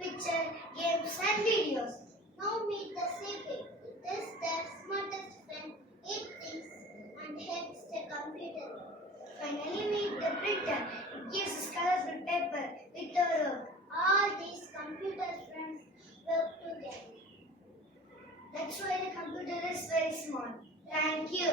picture, games and videos. Now meet the sibling. It is the smartest friend. It thinks and helps the computer. Finally meet the printer. It gives colorful paper with the rope. All these computer friends work together. That's why the computer is very small. Thank you.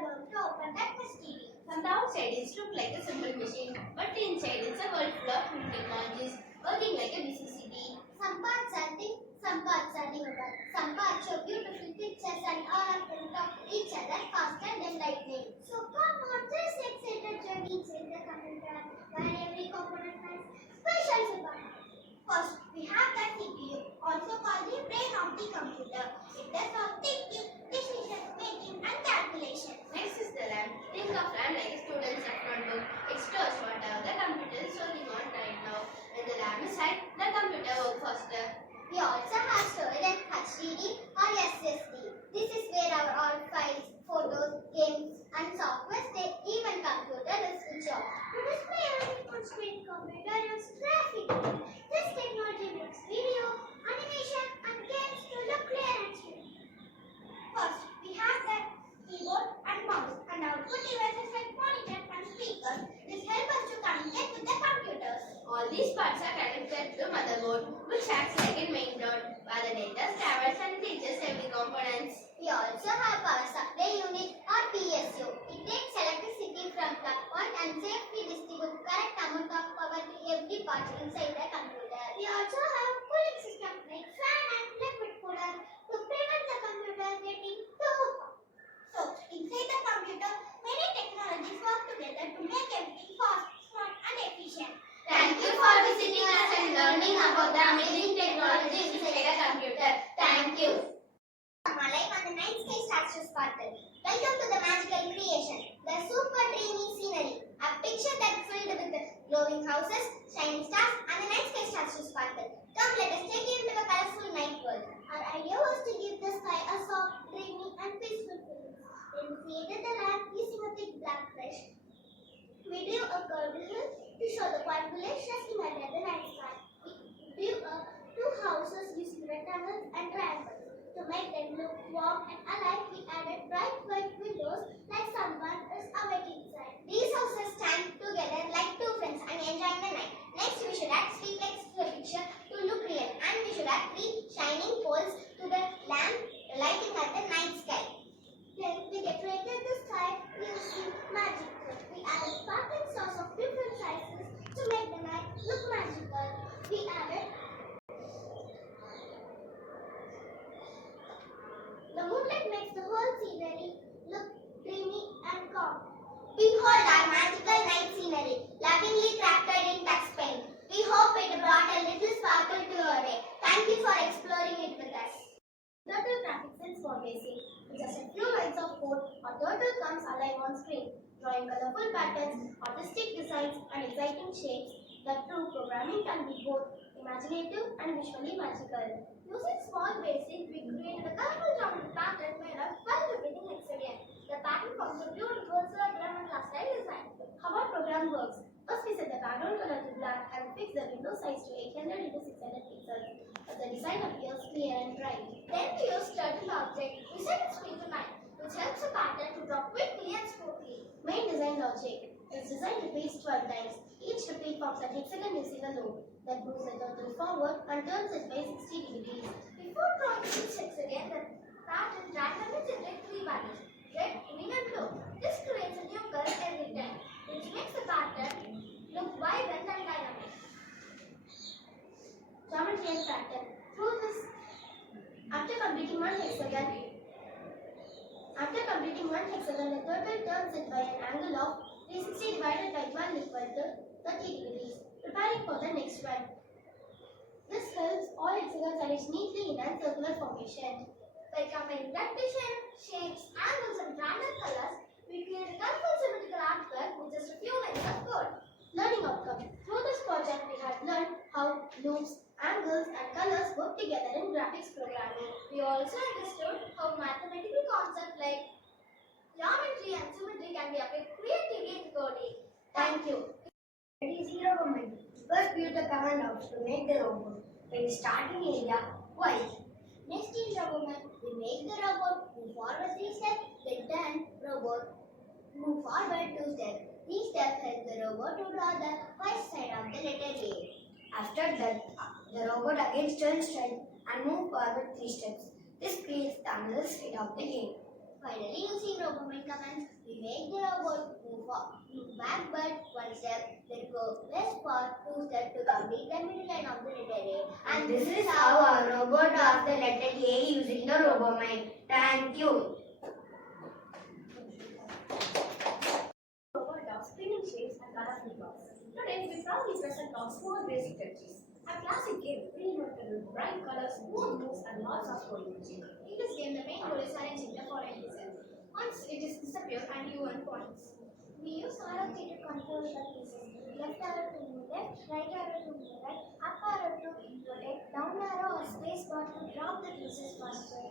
To open that TV. From the outside, it looks like a simple machine, but inside, it's a world full of new technologies, working like a busy city. Some parts are thick, some parts are durable, some parts show beautiful pictures and all of them talk to each other faster than lightning. So come on this excited journey inside the computer where every component has special superpower. First, we have the CPU, also called the brain of the computer. It does all thinking, decision making and calculation. Next is the RAM. Think of RAM like a student's notebook. It stores whatever the computer is working on right now. When the RAM is high, the computer works faster. We also have storage and HDD or SSD. This is where our all files, photos, games and software stay. Even computer is switch off. To display everything on screen, computer uses graphic. This technology makes video, animation and games to look clear and smooth. First, we have the keyboard and mouse and output devices like monitor and speakers. This helps us to communicate with the computers. All these parts are connected to motherboard, which acts like a main rod, where the data travels and reaches every component. We also have power supply unit or PSU. It takes electricity from plug point and safely distributes correct amount of power to every part inside the computer. We also have cooling system like fan and liquid cooler to prevent the computer getting too hot. So, inside the computer, many technologies work together to make everything fast, smart and efficient. Thank you for visiting us and learning about the amazing technologies inside a computer. Thank you. Life on the night sky starts to sparkle. Welcome to the magical creation, the super dreamy scenery. A picture that's filled with glowing houses, shining stars, and the night sky starts to sparkle. Come, let us take you into the colorful night world. Our idea was to give the sky a soft, dreamy, and peaceful feeling. Then we created the lamp using a thick black brush. We drew a curved hill to show the quiet village resting under the night sky. We drew two houses using rectangles and triangles. To make them look warm and alive, we added bright white windows like someone is awake inside. These houses stand together like two friends and enjoying the night. Next, we should add streetlights to the picture to look real, and we should add 3 shining poles to the lamp lighting up the night sky. Then we decorated the sky using magic wood. We added sparkling stars of different sizes to make the night look magical. We added the moonlight makes the whole scenery look dreamy and calm. Behold our magical night scenery, lovingly crafted in Tux Paint. We hope it brought a little sparkle to your day. Thank you for exploring it with us. Turtle graphics in small basic. With just a few lines of code, a turtle comes alive on screen, drawing colorful patterns, artistic designs, and exciting shapes that prove programming can be both imaginative and visually magical. Using small basic, we created a colorful geometry pattern made of 12 repeating hexagon. The pattern forms a beautiful circular and glass-like design. How our program works? First, we set the background color to black and fix the window size to 800 into 600 pixels. As the design appears clear and bright. Then we use turtle object. We set its speed to 9, which helps the pattern to draw quickly and smoothly. Main design logic. This design repeats 12 times. Each repeat forms a hexagon using a loop that moves the turtle forward and turns it by 60 degrees. Before drawing each hexagon, the pattern randomly generates 3 values: red, green and blue. This creates a new color every time, which makes the pattern look vibrant and dynamic. Geometry and pattern. Through this, after completing one hexagon, the turtle turns it by an angle of 360 divided by 12 equal to 30 degrees, preparing for the next one. This helps all hexagons arrange neatly in a circular formation. By combining repetition, shapes, angles and random colors, we create a colorful symmetrical artwork with just a few lines of code. Learning outcome. Through this project, we have learned how loops, angles and colors work together in graphics programming. We also understood how mathematical concepts like geometry and symmetry can be applied creatively in coding. Thank you. It is RoboMind. First, use the command out to make the robot. When starting area, white. Next in RoboMind, we make the robot move forward 3 steps, then robot move forward 2 steps. These steps help the robot to draw the first side of the letter A. After that, the robot again turns straight and move forward 3 steps. This creates the another side of the game. Finally, using RoboMind commands, we make the robot move backward 1 step, then go west forward 2 steps to complete the middle line of the letter A. And this is how our robot draws the letter A using the RoboMind. Thank you. Robot dogs, spinning shapes and colorful blocks. Today we proudly present our small basic touches. A classic game filled with bright colors, smooth moves and lots of coding. In this game, the main goal is arranging the following pieces. Once it is disappeared and you earn points. We use arrow key to control the pieces. Left arrow to move left, right arrow to move right, up arrow to rotate, down arrow or space bar to drop the pieces faster.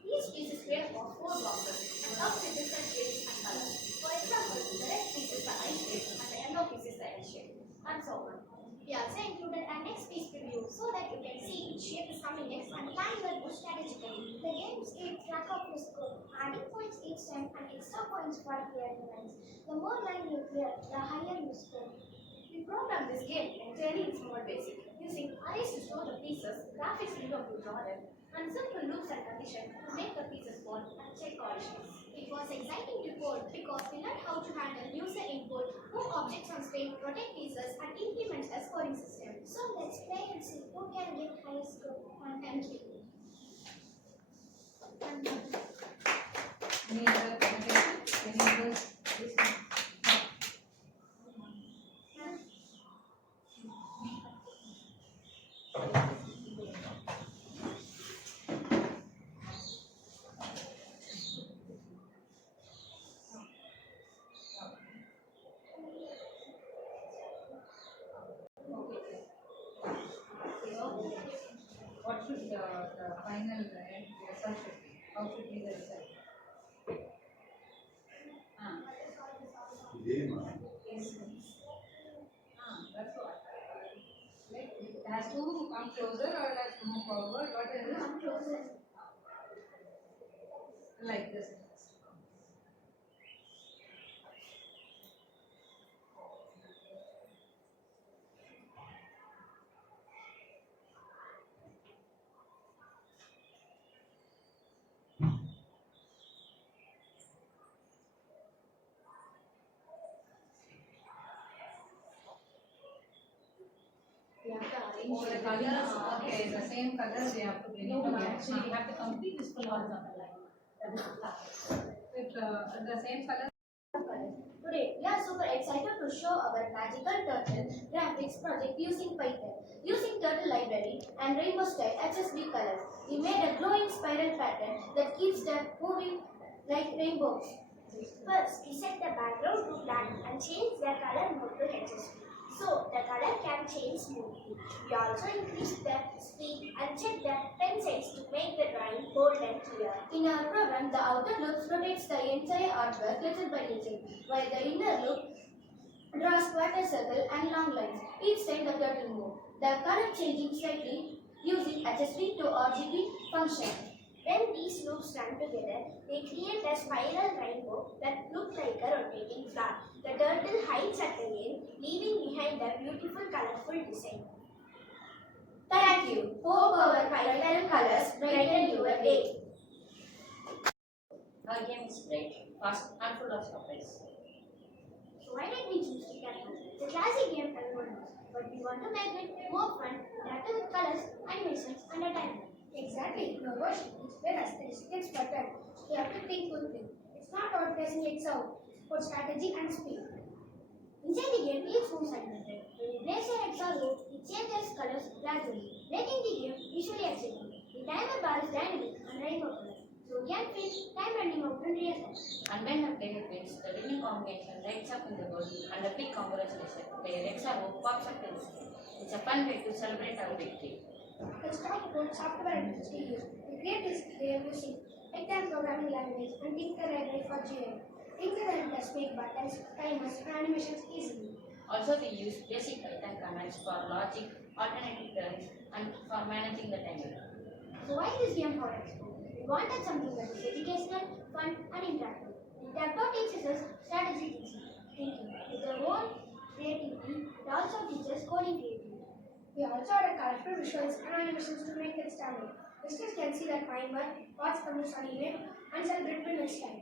Each piece is made up of 4 boxes and comes with different shapes and colors. For example, the red piece is the eye shape and the yellow piece is the L shape, and so on. We also included a next piece preview so that you can see which shape is coming next and plan your move strategically. The game keeps track of your score, adding points each time and extra points for clearing lines. The more line you clear, the higher you score. We programmed this game entirely in small basic, using arrays to store the pieces, graphics window to draw them, and simple loops and conditions to make the pieces work and check collisions. It was exciting to code because we learned how to handle user input, move objects on screen, rotate pieces, and implement a scoring system. So let's play and see who can get higher score. And thank you. Any other conversation? Any other listening? What should the final end result should be? How should be the result? That's what. Like it has to come closer or it has to move forward. What is it? Come closer. Like this. We have to Oh, the colors. Okay, the same colors we have to bring it together. actually we have to complete this full horizontal line. That is the plan. With the same color. Today, we are super excited to show our magical turtle graphics project using Python. Using Turtle Library and Rainbow Style HSB colors, we made a glowing spiral pattern that keeps them moving like rainbows. First, we set the background to black and change the color mode to HSP. So, the color can change smoothly. We also increase the speed and check the pen size to make the drawing bold and clear. In our program, the outer loop rotates the entire artwork little by little, while the inner loop draws quarter circle and long lines. Each time the turtle moves, the color changing slightly using HSP to RGB function. When these loops run together, they create a spiral rainbow that looks like a rotating flower. The turtle hides at the end, leaving behind the beautiful colorful design. Thank you. Hope our Python colors brighten your day. Our game is great, fast and full of surprise. So why did we choose to capture? It's a classic game everyone knows, but we want to make it more fun, better with colors, animations, and a timer. Exactly. No version is whereas the disciplines pattern. You have to think quickly. It's not about pressing X out, for strategy and speed. Inside the game, each moves animated. When you place your XR loop, it changes colors gradually, making the game visually exciting. The timer bar is dynamic and rainbow color, so you can feel time running out in real time. And when a player wins, the winning combination lights up in the world and a big congratulations. Player XRO pops up in screen. It's a fun way to celebrate our victory. Let's talk about software and use. We create this game using Python programming language and Tinker for GUI. Tinker does make buttons, timers, and animations easily. Also, we use basic Python commands for logic, alternative turns, and for managing the time. So why this game for Expo? We wanted something that is educational, fun and interactive. The Expo teaches us strategy thinking with their own creativity. It also teaches coding creativity. We also added colorful visuals and animations to make it stand out. Visitors can see the timer, watch the moves on event, and celebrate the next time.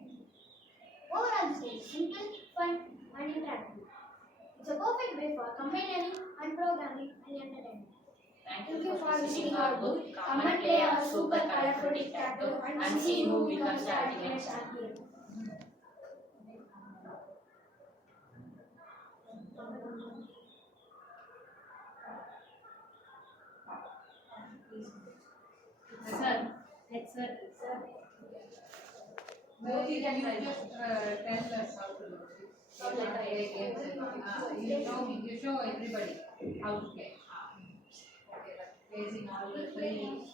Overall, this game is simple, fun, and interactive. It's a perfect way for combining and programming and entertainment. Thank you for visiting our booth. Come and play our super colorful tic-tac-toe and see who becomes the ultimate champion. Sir, sir. No, you just tell us how to do it. So like play games and you show everybody how to play. Okay, but facing all the three.